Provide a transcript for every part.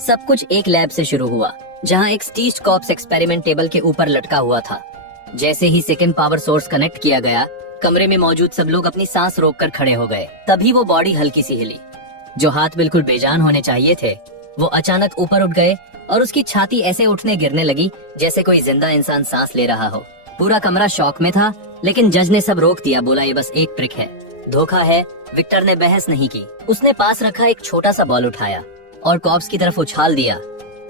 सब कुछ एक लैब से शुरू हुआ, जहां एक स्टीच्ड कॉर्प्स एक्सपेरिमेंट टेबल के ऊपर लटका हुआ था। जैसे ही सेकंड पावर सोर्स कनेक्ट किया गया, कमरे में मौजूद सब लोग अपनी सांस रोककर खड़े हो गए। तभी वो बॉडी हल्की सी हिली। जो हाथ बिल्कुल बेजान होने चाहिए थे, वो अचानक ऊपर उठ गए और उसकी छाती ऐसे उठने गिरने लगी जैसे कोई जिंदा इंसान सांस ले रहा हो। पूरा कमरा शॉक में था, लेकिन जज ने सब रोक दिया। बोला, ये बस एक ट्रिक है, धोखा है। विक्टर ने बहस नहीं की। उसने पास रखा एक छोटा सा बॉल उठाया और कॉर्प्स की तरफ उछाल दिया।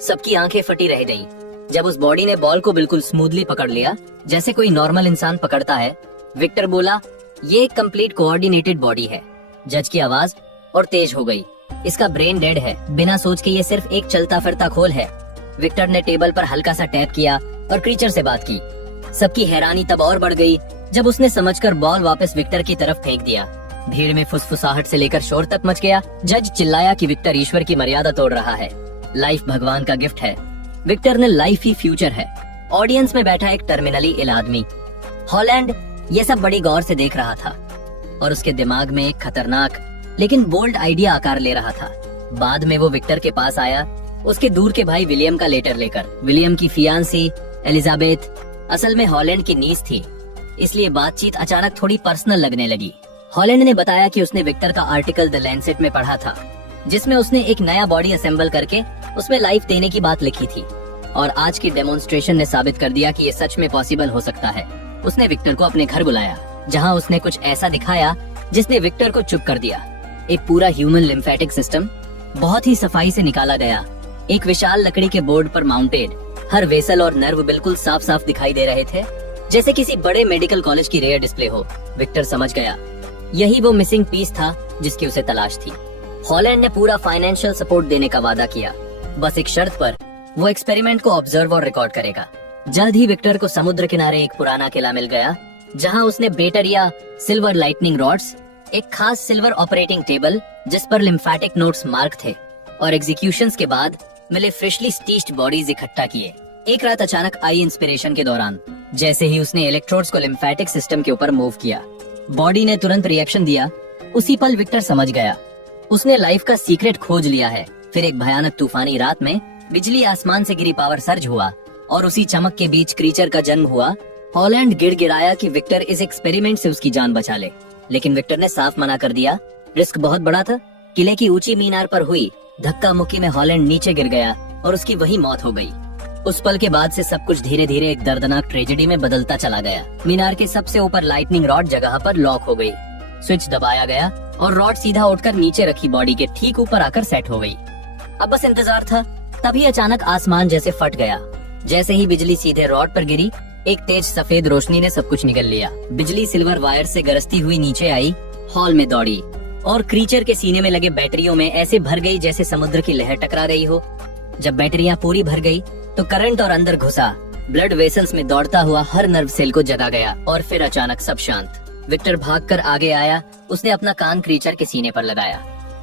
सबकी आंखें फटी रह गईं। जब उस बॉडी ने बॉल को बिल्कुल स्मूथली पकड़ लिया, जैसे कोई नॉर्मल इंसान पकड़ता है, विक्टर बोला, ये एक कंप्लीट कोऑर्डिनेटेड बॉडी है। जज की आवाज और तेज हो गई, इसका ब्रेन डेड है। बिना सोच के ये सिर्फ एक चलता फिरता खोल है। विक्टर ने टेबल पर हल्का सा टैप किया और क्रीचर से बात की। सबकी हैरानी तब और बढ़ गई जब उसने समझकर बॉल वापस विक्टर की तरफ फेंक दिया। भीड़ में फुसफुसाहट से लेकर शोर तक मच गया। जज चिल्लाया कि विक्टर ईश्वर की मर्यादा तोड़ रहा है। लाइफ भगवान का गिफ्ट है। विक्टर ने लाइफ ही फ्यूचर है। ऑडियंस में बैठा एक टर्मिनली इल आदमी, हॉलैंड, ये सब बड़ी गौर से देख रहा था और उसके दिमाग में एक खतरनाक लेकिन बोल्ड आइडिया आकार ले रहा था। बाद में वो विक्टर के पास आया, उसके दूर के भाई विलियम का लेटर लेकर। विलियम की फियांसी एलिजाबेथ असल में हॉलैंड की नीस थी, इसलिए बातचीत अचानक थोड़ी पर्सनल लगने लगी। हॉलैंड ने बताया कि उसने विक्टर का आर्टिकल द लैंसेट में पढ़ा था, जिसमें उसने एक नया बॉडी असेंबल करके उसमें लाइफ देने की बात लिखी थी, और आज की डेमोन्स्ट्रेशन ने साबित कर दिया कि ये सच में पॉसिबल हो सकता है। उसने विक्टर को अपने घर बुलाया, जहां उसने कुछ ऐसा दिखाया जिसने विक्टर को चुप कर दिया। एक पूरा ह्यूमन लिम्फेटिक सिस्टम बहुत ही सफाई से निकाला गया। एक विशाल लकड़ी के बोर्ड पर माउंटेड हर वेसल और नर्व बिल्कुल साफ साफ दिखाई दे रहे थे, जैसे किसी बड़े मेडिकल कॉलेज की रेयर डिस्प्ले हो। विक्टर समझ गया, यही वो मिसिंग पीस था जिसकी उसे तलाश थी। हॉलैंड ने पूरा फाइनेंशियल सपोर्ट देने का वादा किया, बस एक शर्त पर, वो एक्सपेरिमेंट को ऑब्जर्व और रिकॉर्ड करेगा। जल्द ही विक्टर को समुद्र किनारे एक पुराना किला मिल गया, जहां उसने बेटर या सिल्वर लाइटनिंग रॉड्स, एक खास सिल्वर ऑपरेटिंग टेबल जिस पर लिम्फेटिक नोट्स मार्क थे, और एग्जीक्यूशंस के बाद मिले फ्रेशली स्टीच्ड बॉडीज इकट्ठा किए। एक रात अचानक आई इंस्पिरेशन के दौरान, जैसे ही उसने इलेक्ट्रोड्स को लिम्फेटिक सिस्टम के ऊपर मूव किया, बॉडी ने तुरंत रिएक्शन दिया। उसी पल विक्टर समझ गया, उसने लाइफ का सीक्रेट खोज लिया है। फिर एक भयानक तूफानी रात में बिजली आसमान से गिरी, पावर सर्ज हुआ और उसी चमक के बीच क्रीचर का जन्म हुआ। हॉलैंड गिड़गिड़ाया कि विक्टर इस एक्सपेरिमेंट से उसकी जान बचा ले, लेकिन विक्टर ने साफ मना कर दिया। रिस्क बहुत बड़ा था। किले की ऊंची मीनार पर हुई धक्का मुक्की में हॉलैंड नीचे गिर गया और उसकी वही मौत हो गई। उस पल के बाद से सब कुछ धीरे धीरे एक दर्दनाक ट्रेजेडी में बदलता चला गया। मीनार के सबसे ऊपर लाइटनिंग रॉड जगह पर लॉक हो गई। स्विच दबाया गया और रॉड सीधा उठकर नीचे रखी बॉडी के ठीक ऊपर आकर सेट हो गई। अब बस इंतजार था। तभी अचानक आसमान जैसे फट गया। जैसे ही बिजली सीधे रॉड पर गिरी, एक तेज सफेद रोशनी ने सब कुछ निगल लिया। बिजली सिल्वर वायर से गरजती हुई नीचे आई, हॉल में दौड़ी और क्रीचर के सीने में लगे बैटरियों में ऐसे भर गई जैसे समुद्र की लहर टकरा रही हो। जब बैटरियां पूरी भर गई तो करंट और अंदर घुसा। ब्लड वेसल्स में दौड़ता हुआ हर नर्व सेल को जगा गया और फिर अचानक सब शांत। विक्टर भागकर आगे आया। उसने अपना कान क्रीचर के सीने पर लगाया।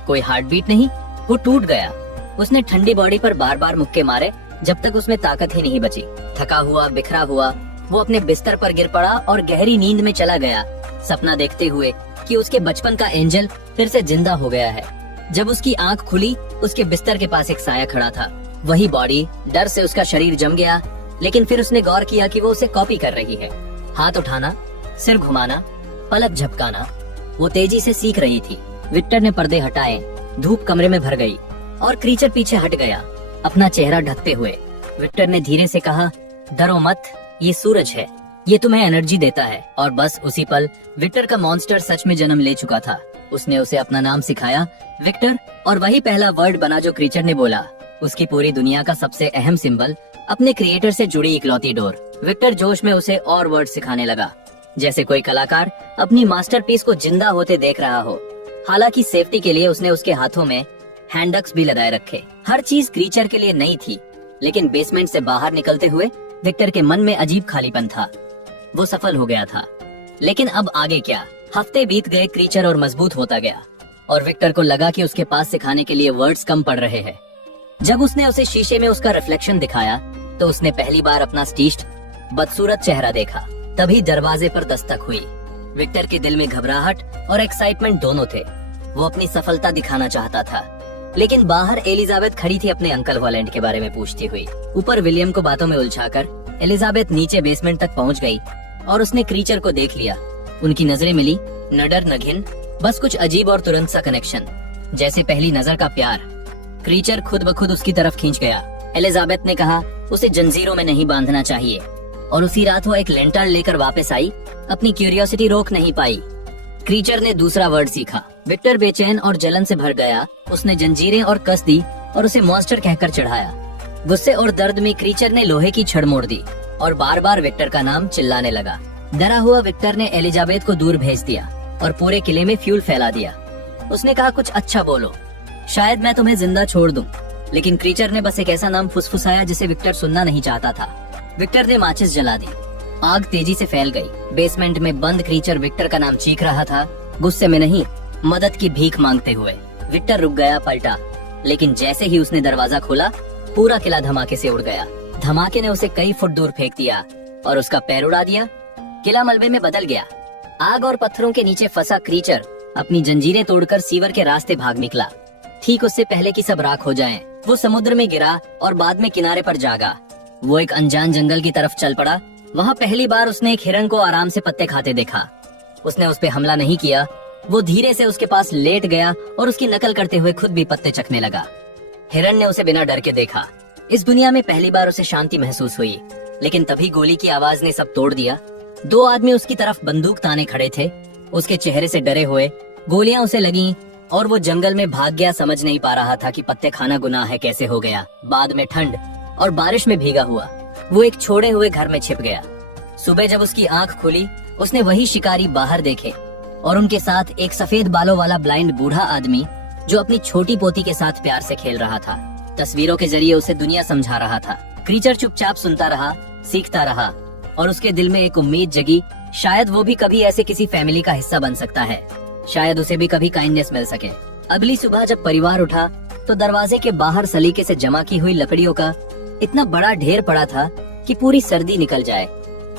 कोई हार्ट बीट नहीं, वो टूट गया। उसने ठंडी बॉडी पर बार बार मुक्के मारे जब तक उसमें ताकत ही नहीं बची। थका हुआ, बिखरा हुआ, वो अपने बिस्तर पर गिर पड़ा और गहरी नींद में चला गया, सपना देखते हुए कि उसके बचपन का एंजल फिर से जिंदा हो गया है। जब उसकी आंख खुली, उसके बिस्तर के पास एक साया खड़ा था। वही बॉडी। डर से उसका शरीर जम गया, लेकिन फिर उसने गौर किया कि वो उसे कॉपी कर रही है। हाथ उठाना, सिर घुमाना, पलक झपकाना, वो तेजी से सीख रही थी। विक्टर ने पर्दे हटाए, धूप कमरे में भर गई और क्रीचर पीछे हट गया, अपना चेहरा ढकते हुए। विक्टर ने धीरे से कहा, डरो मत, ये सूरज है, ये तुम्हें एनर्जी देता है। और बस उसी पल विक्टर का मॉन्स्टर सच में जन्म ले चुका था। उसने उसे अपना नाम सिखाया, विक्टर, और वही पहला वर्ड बना जो क्रीचर ने बोला। उसकी पूरी दुनिया का सबसे अहम सिंबल, अपने क्रिएटर से जुड़ी इकलौती डोर। विक्टर जोश में उसे और वर्ड सिखाने लगा, जैसे कोई कलाकार अपनी मास्टरपीस को जिंदा होते देख रहा हो। हालांकि सेफ्टी के लिए उसने उसके हाथों में हैंडक्स भी लगाए रखे। हर चीज क्रीचर के लिए नई थी, लेकिन बेसमेंट से बाहर निकलते हुए विक्टर के मन में अजीब खालीपन था। वो सफल हो गया था, लेकिन अब आगे क्या? हफ्ते बीत गए, क्रीचर और मजबूत होता गया और विक्टर को लगा कि उसके पास सिखाने के लिए वर्ड्स कम पड़ रहे हैं। जब उसने उसे शीशे में उसका रिफ्लेक्शन दिखाया तो उसने पहली बार अपना स्टीच्ड बदसूरत चेहरा देखा। तभी दरवाजे पर दस्तक हुई। विक्टर के दिल में घबराहट और एक्साइटमेंट दोनों थे। वो अपनी सफलता दिखाना चाहता था, लेकिन बाहर एलिजाबेथ खड़ी थी अपने अंकल हॉलैंड के बारे में पूछती हुई। ऊपर विलियम को बातों में उलझाकर एलिजाबेथ नीचे बेसमेंट तक पहुंच गई और उसने क्रीचर को देख लिया। उनकी नजरें मिली, न डर न घिन, बस कुछ अजीब और तुरंत सा कनेक्शन, जैसे पहली नजर का प्यार। क्रीचर खुद ब खुद उसकी तरफ खींच गया। एलिजाबेथ ने कहा उसे जंजीरों में नहीं बांधना चाहिए, और उसी रात वो एक लेंटर्न लेकर वापस आई। अपनी क्यूरियोसिटी रोक नहीं पाई। क्रीचर ने दूसरा वर्ड सीखा। विक्टर बेचैन और जलन से भर गया। उसने जंजीरें और कस दी और उसे मॉन्स्टर कहकर चढ़ाया। गुस्से और दर्द में क्रीचर ने लोहे की छड़ मोड़ दी और बार बार विक्टर का नाम चिल्लाने लगा। डरा हुआ विक्टर ने एलिजाबेथ को दूर भेज दिया और पूरे किले में फ्यूल फैला दिया। उसने कहा कुछ अच्छा बोलो, शायद मैं तुम्हें जिंदा छोड़ दूं। लेकिन क्रीचर ने बस एक ऐसा नाम फुसफुसाया जिसे विक्टर सुनना नहीं चाहता था। विक्टर ने माचिस जला दी। आग तेजी से फैल गई। बेसमेंट में बंद क्रीचर विक्टर का नाम चीख रहा था, गुस्से में नहीं, मदद की भीख मांगते हुए। विक्टर रुक गया, पलटा, लेकिन जैसे ही उसने दरवाजा खोला पूरा किला धमाके से उड़ गया। धमाके ने उसे कई फुट दूर फेंक दिया और उसका पैर उड़ा दिया। किला मलबे में बदल गया। आग और पत्थरों के नीचे फंसा क्रीचर अपनी जंजीरें तोड़कर सीवर के रास्ते भाग निकला, ठीक उससे पहले कि सब राख हो जाएं। वो समुद्र में गिरा और बाद में किनारे पर जागा। वो एक अनजान जंगल की तरफ चल पड़ा। वहाँ पहली बार उसने एक हिरण को आराम से पत्ते खाते देखा। उसने उस पे हमला नहीं किया। वो धीरे से उसके पास लेट गया और उसकी नकल करते हुए खुद भी पत्ते चखने लगा। हिरण ने उसे बिना डर के देखा। इस दुनिया में पहली बार उसे शांति महसूस हुई। लेकिन तभी गोली की आवाज ने सब तोड़ दिया। दो आदमी उसकी तरफ बंदूक ताने खड़े थे, उसके चेहरे से डरे हुए। गोलियां उसे लगीं और वो जंगल में भाग गया। समझ नहीं पा रहा था कि पत्ते खाना गुनाह है, कैसे हो गया। बाद में ठंड और बारिश में भीगा हुआ वो एक छोड़े हुए घर में छिप गया। सुबह जब उसकी आंख खुली, उसने वही शिकारी बाहर देखे और उनके साथ एक सफेद बालों वाला ब्लाइंड बूढ़ा आदमी जो अपनी छोटी पोती के साथ प्यार से खेल रहा था। तस्वीरों के जरिए उसे दुनिया समझा रहा था। क्रीचर चुपचाप सुनता रहा, सीखता रहा और उसके दिल में एक उम्मीद जगी, शायद वो भी कभी ऐसे किसी फैमिली का हिस्सा बन सकता है। शायद उसे भी कभी काइंडनेस मिल सके। अगली सुबह जब परिवार उठा तो दरवाजे के बाहर सलीके से जमा की हुई लकड़ियों का इतना बड़ा ढेर पड़ा था कि पूरी सर्दी निकल जाए।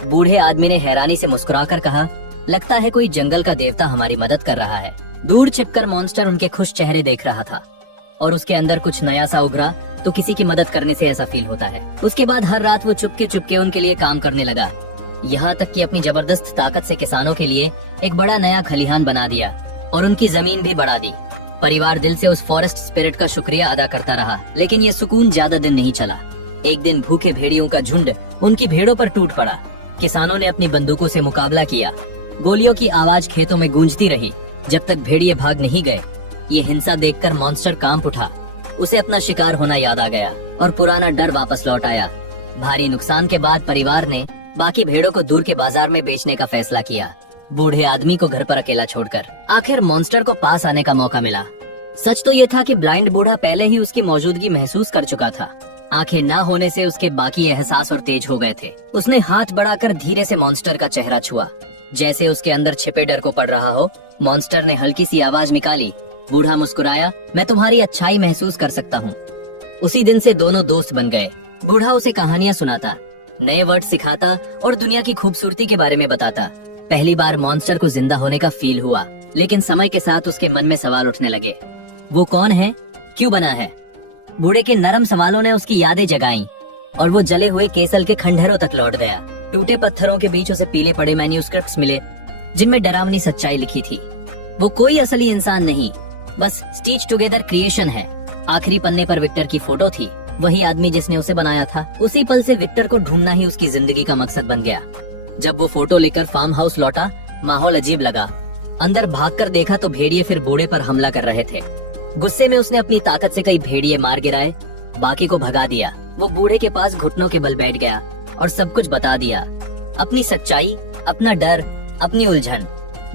बूढ़े आदमी ने हैरानी से मुस्कुराकर कहा, लगता है कोई जंगल का देवता हमारी मदद कर रहा है। दूर छिपकर मॉन्स्टर उनके खुश चेहरे देख रहा था और उसके अंदर कुछ नया सा उभरा। तो किसी की मदद करने से ऐसा फील होता है। उसके बाद हर रात वो चुपके चुपके उनके लिए काम करने लगा, यहाँ तक कि अपनी जबरदस्त ताकत से किसानों के लिए एक बड़ा नया खलिहान बना दिया और उनकी जमीन भी बढ़ा दी। परिवार दिल से उस फॉरेस्ट स्पिरिट का शुक्रिया अदा करता रहा। लेकिन ये सुकून ज्यादा दिन नहीं चला। एक दिन भूखे भेड़ियों का झुंड उनकी भेड़ों पर टूट पड़ा। किसानों ने अपनी बंदूकों से मुकाबला किया। गोलियों की आवाज खेतों में गूंजती रही जब तक भेड़िए भाग नहीं गए। ये हिंसा देखकर मॉन्स्टर कांप उठा। उसे अपना शिकार होना याद आ गया और पुराना डर वापस लौट आया। भारी नुकसान के बाद परिवार ने बाकी भेड़ों को दूर के बाजार में बेचने का फैसला किया, बूढ़े आदमी को घर पर अकेला छोड़कर। आखिर मॉन्स्टर को पास आने का मौका मिला। सच तो ये था कि ब्लाइंड बूढ़ा पहले ही उसकी मौजूदगी महसूस कर चुका था। आंखें ना होने से उसके बाकी एहसास और तेज हो गए थे। उसने हाथ बढ़ाकर धीरे से मॉन्स्टर का चेहरा छुआ, जैसे उसके अंदर छिपे डर को पड़ रहा हो। मॉन्स्टर ने हल्की सी आवाज निकाली। बूढ़ा मुस्कुराया, मैं तुम्हारी अच्छाई महसूस कर सकता हूँ। उसी दिन से दोनों दोस्त बन गए। बूढ़ा उसे कहानियाँ सुनाता, नए वर्ड सिखाता और दुनिया की खूबसूरती के बारे में बताता। पहली बार मॉन्स्टर को जिंदा होने का फील हुआ, लेकिन समय के साथ उसके मन में सवाल उठने लगे। वो कौन है, क्यों बना है? बूढ़े के नरम सवालों ने उसकी यादें जगाईं और वो जले हुए केसल के खंडहरों तक लौट गया। टूटे पत्थरों के बीच उसे पीले पड़े मैन्यूस्क्रिप्ट्स मिले जिनमें डरावनी सच्चाई लिखी थी। वो कोई असली इंसान नहीं, बस स्टिच टुगेदर क्रिएशन है। आखिरी पन्ने पर विक्टर की फोटो थी, वही आदमी जिसने उसे बनाया था। उसी पल से विक्टर को ढूंढना ही उसकी जिंदगी का मकसद बन गया। जब वो फोटो लेकर फार्म हाउस लौटा, माहौल अजीब लगा। अंदर भागकर देखा तो भेड़िए फिर बूढ़े पर हमला कर रहे थे। गुस्से में उसने अपनी ताकत से कई भेड़िए मार गिराए, बाकी को भगा दिया। वो बूढ़े के पास घुटनों के बल बैठ गया और सब कुछ बता दिया, अपनी सच्चाई, अपना डर, अपनी उलझन।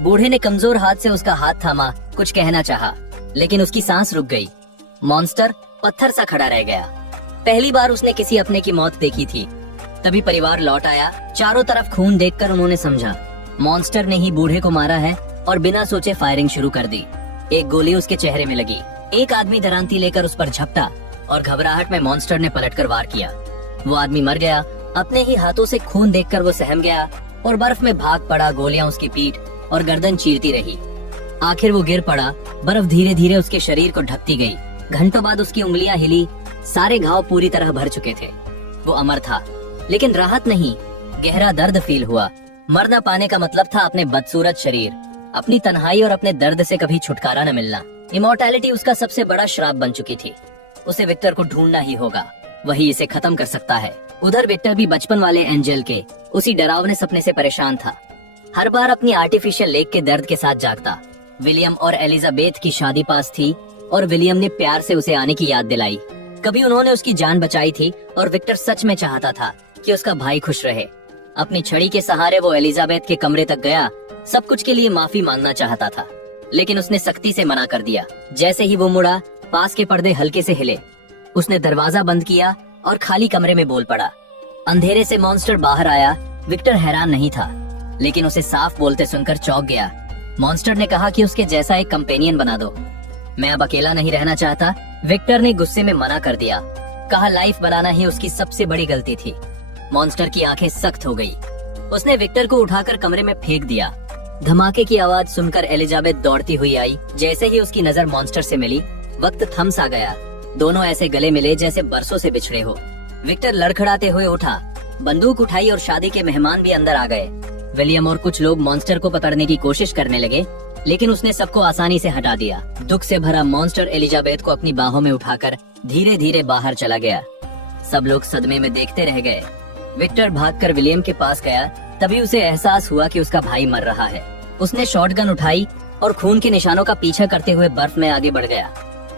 बूढ़े ने कमजोर हाथ से उसका हाथ थामा, कुछ कहना चाहा, लेकिन उसकी सांस रुक गई। मॉन्स्टर पत्थर सा खड़ा रह गया। पहली बार उसने किसी अपने की मौत देखी थी। तभी परिवार लौट आया। चारों तरफ खून देखकर उन्होंने समझा मॉन्स्टर ने ही बूढ़े को मारा है और बिना सोचे फायरिंग शुरू कर दी। एक गोली उसके चेहरे में लगी। एक आदमी दरांती लेकर उस पर झपटा और घबराहट में मॉन्स्टर ने पलटकर वार किया। वो आदमी मर गया। अपने ही हाथों से खून देखकर वो सहम गया और बर्फ में भाग पड़ा। गोलियां उसकी पीठ और गर्दन चीरती रही। आखिर वो गिर पड़ा। बर्फ धीरे धीरे उसके शरीर को ढकती गई। घंटों बाद उसकी उंगलियां हिली, सारे घाव पूरी तरह भर चुके थे। वो अमर था, लेकिन राहत नहीं, गहरा दर्द फील हुआ। मर न पाने का मतलब था अपने बदसूरत शरीर, अपनी तन्हाई और अपने दर्द से कभी छुटकारा न मिलना। इमोर्टैलिटी उसका सबसे बड़ा श्राप बन चुकी थी। उसे विक्टर को ढूंढना ही होगा, वही इसे खत्म कर सकता है। उधर विक्टर भी बचपन वाले एंजल के उसी डरावने सपने से परेशान था। हर बार अपनी आर्टिफिशियल लेक के दर्द के साथ जागता। विलियम और एलिजाबेथ की शादी पास थी और विलियम ने प्यार से उसे आने की याद दिलाई। कभी उन्होंने उसकी जान बचाई थी और विक्टर सच में चाहता था कि उसका भाई खुश रहे। अपनी छड़ी के सहारे वो एलिजाबेथ के कमरे तक गया, सब कुछ के लिए माफी मांगना चाहता था, लेकिन उसने सख्ती से मना कर दिया। जैसे ही वो मुड़ा, पास के पर्दे हल्के से हिले। उसने दरवाजा बंद किया और खाली कमरे में बोल पड़ा। अंधेरे से मॉन्स्टर बाहर आया। विक्टर हैरान नहीं था, लेकिन उसे साफ बोलते सुनकर चौंक गया। मॉन्स्टर ने कहा कि उसके जैसा एक कंपेनियन बना दो। मैं अब अकेला नहीं रहना चाहता। विक्टर ने गुस्से में मना कर दिया, कहा लाइफ बनाना ही उसकी सबसे बड़ी गलती थी। मॉन्स्टर की आंखें सख्त हो गई। उसने विक्टर को उठाकर कमरे में फेंक दिया। धमाके की आवाज सुनकर एलिजाबेथ दौड़ती हुई आई। जैसे ही उसकी नजर मॉन्स्टर से मिली, वक्त थम सा गया। दोनों ऐसे गले मिले जैसे बरसों से बिछड़े हो। विक्टर लड़खड़ाते हुए उठा, बंदूक उठाई और शादी के मेहमान भी अंदर आ गए। विलियम और कुछ लोग मॉन्स्टर को पकड़ने की कोशिश करने लगे, लेकिन उसने सबको आसानी से हटा दिया। दुख से भरा मॉन्स्टर एलिजाबेथ को अपनी बाहों में उठाकर धीरे धीरे बाहर चला गया। सब लोग सदमे में देखते रह गए। विक्टर भागकर विलियम के पास गया। तभी उसे एहसास हुआ कि उसका भाई मर रहा है। उसने शॉटगन उठाई और खून के निशानों का पीछा करते हुए बर्फ में आगे बढ़ गया।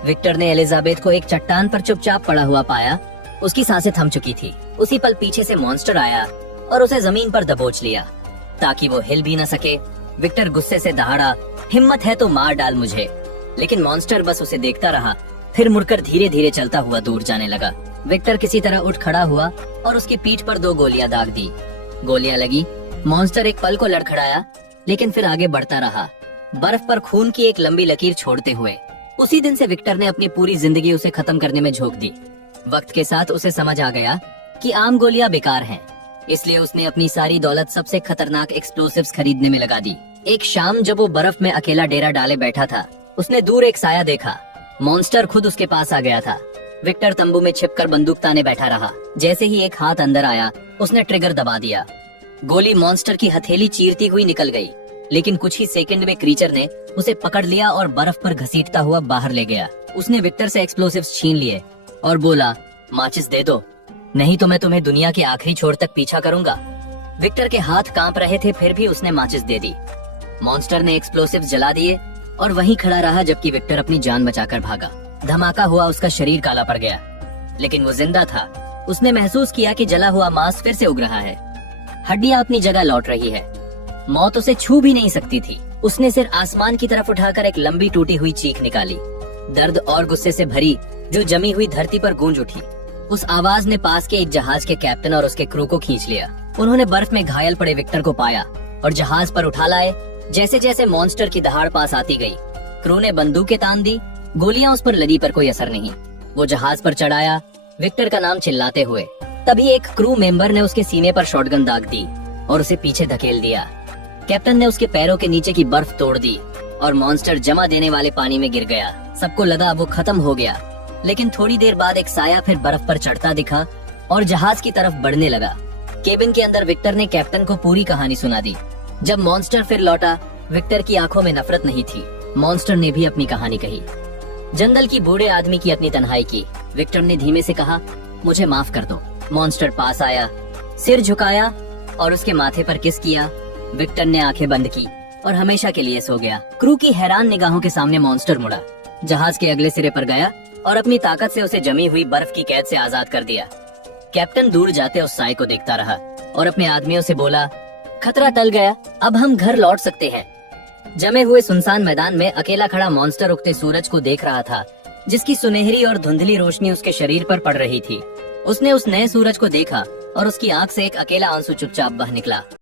विक्टर ने एलिजाबेथ को एक चट्टान पर चुपचाप पड़ा हुआ पाया। उसकी सांसें थम चुकी थी। उसी पल पीछे से मॉन्स्टर आया और उसे जमीन पर दबोच लिया ताकि वो हिल भी न सके। विक्टर गुस्से से दहाड़ा, हिम्मत है तो मार डाल मुझे। लेकिन मॉन्स्टर बस उसे देखता रहा, फिर मुड़कर धीरे धीरे चलता हुआ दूर जाने लगा। विक्टर किसी तरह उठ खड़ा हुआ और उसकी पीठ पर 2 गोलियां दाग दी। गोलियां लगी। मॉन्स्टर एक पल को लड़खड़ाया, लेकिन फिर आगे बढ़ता रहा, बर्फ पर खून की एक लंबी लकीर छोड़ते हुए। उसी दिन से विक्टर ने अपनी पूरी जिंदगी उसे खत्म करने में झोंक दी। वक्त के साथ उसे समझ आ गया कि आम गोलियां बेकार हैं, इसलिए उसने अपनी सारी दौलत सबसे खतरनाक एक्सप्लोसिव्स खरीदने में लगा दी। एक शाम जब वो बर्फ में अकेला डेरा डाले बैठा था, उसने दूर एक साया देखा। मॉन्स्टर खुद उसके पास आ गया था। विक्टर तंबू में छिपकर बंदूक ताने बैठा रहा। जैसे ही एक हाथ अंदर आया, उसने ट्रिगर दबा दिया। गोली मॉन्स्टर की हथेली चीरती हुई निकल गई, लेकिन कुछ ही सेकंड में क्रीचर ने उसे पकड़ लिया और बर्फ पर घसीटता हुआ बाहर ले गया। उसने विक्टर से एक्सप्लोसिव्स छीन लिए और बोला, माचिस दे दो, नहीं तो मैं तुम्हें दुनिया के आखिरी छोर तक पीछा करूंगा। विक्टर के हाथ कांप रहे थे, फिर भी उसने माचिस दे दी। मॉन्स्टर ने एक्सप्लोसिव्स जला दिए और वहीं खड़ा रहा जबकि विक्टर अपनी जान बचाकर भागा। धमाका हुआ, उसका शरीर काला पड़ गया, लेकिन वो जिंदा था। उसने महसूस किया कि जला हुआ मांस फिर से उग रहा है, हड्डियां अपनी जगह लौट रही है। मौत उसे छू भी नहीं सकती थी। उसने सिर आसमान की तरफ उठाकर एक लंबी टूटी हुई चीख निकाली, दर्द और गुस्से से भरी, जो जमी हुई धरती पर गूंज उठी। उस आवाज ने पास के एक जहाज के कैप्टन और उसके क्रू को खींच लिया। उन्होंने बर्फ में घायल पड़े विक्टर को पाया और जहाज पर उठा लाए। जैसे जैसे मॉन्स्टर की दहाड़ पास आती गई, क्रू ने बंदूकें तान दी। गोलियां उस पर लगी पर कोई असर नहीं। वो जहाज पर चढ़ाया, विक्टर का नाम चिल्लाते हुए। तभी एक क्रू मेंबर ने उसके सीने पर शॉटगन दाग दी और उसे पीछे धकेल दिया। कैप्टन ने उसके पैरों के नीचे की बर्फ तोड़ दी और मॉन्स्टर जमा देने वाले पानी में गिर गया। सबको लगा वो खत्म हो गया, लेकिन थोड़ी देर बाद एक साया फिर बर्फ पर चढ़ता दिखा और जहाज की तरफ बढ़ने लगा। केबिन के अंदर विक्टर ने कैप्टन को पूरी कहानी सुना दी। जब मॉन्स्टर फिर लौटा, विक्टर की आंखों में नफरत नहीं थी। मॉन्स्टर ने भी अपनी कहानी कही, जंगल की बूढ़े आदमी की अपनी तन्हाई की। विक्टर ने धीमे से कहा, मुझे माफ कर दो। मॉन्स्टर पास आया, सिर झुकाया और उसके माथे पर किस किया। विक्टर ने आंखें बंद की और हमेशा के लिए सो गया। क्रू की हैरान निगाहों के सामने मॉन्स्टर मुड़ा, जहाज के अगले सिरे पर गया और अपनी ताकत से उसे जमी हुई बर्फ की कैद से आजाद कर दिया। कैप्टन दूर जाते उस साए को देखता रहा और अपने आदमियों से बोला, खतरा टल गया, अब हम घर लौट सकते हैं। जमे हुए सुनसान मैदान में अकेला खड़ा मॉन्स्टर उगते सूरज को देख रहा था, जिसकी सुनहरी और धुंधली रोशनी उसके शरीर पर पड़ रही थी। उसने उस नए सूरज को देखा और उसकी आंख से एक अकेला आंसू चुपचाप बह निकला।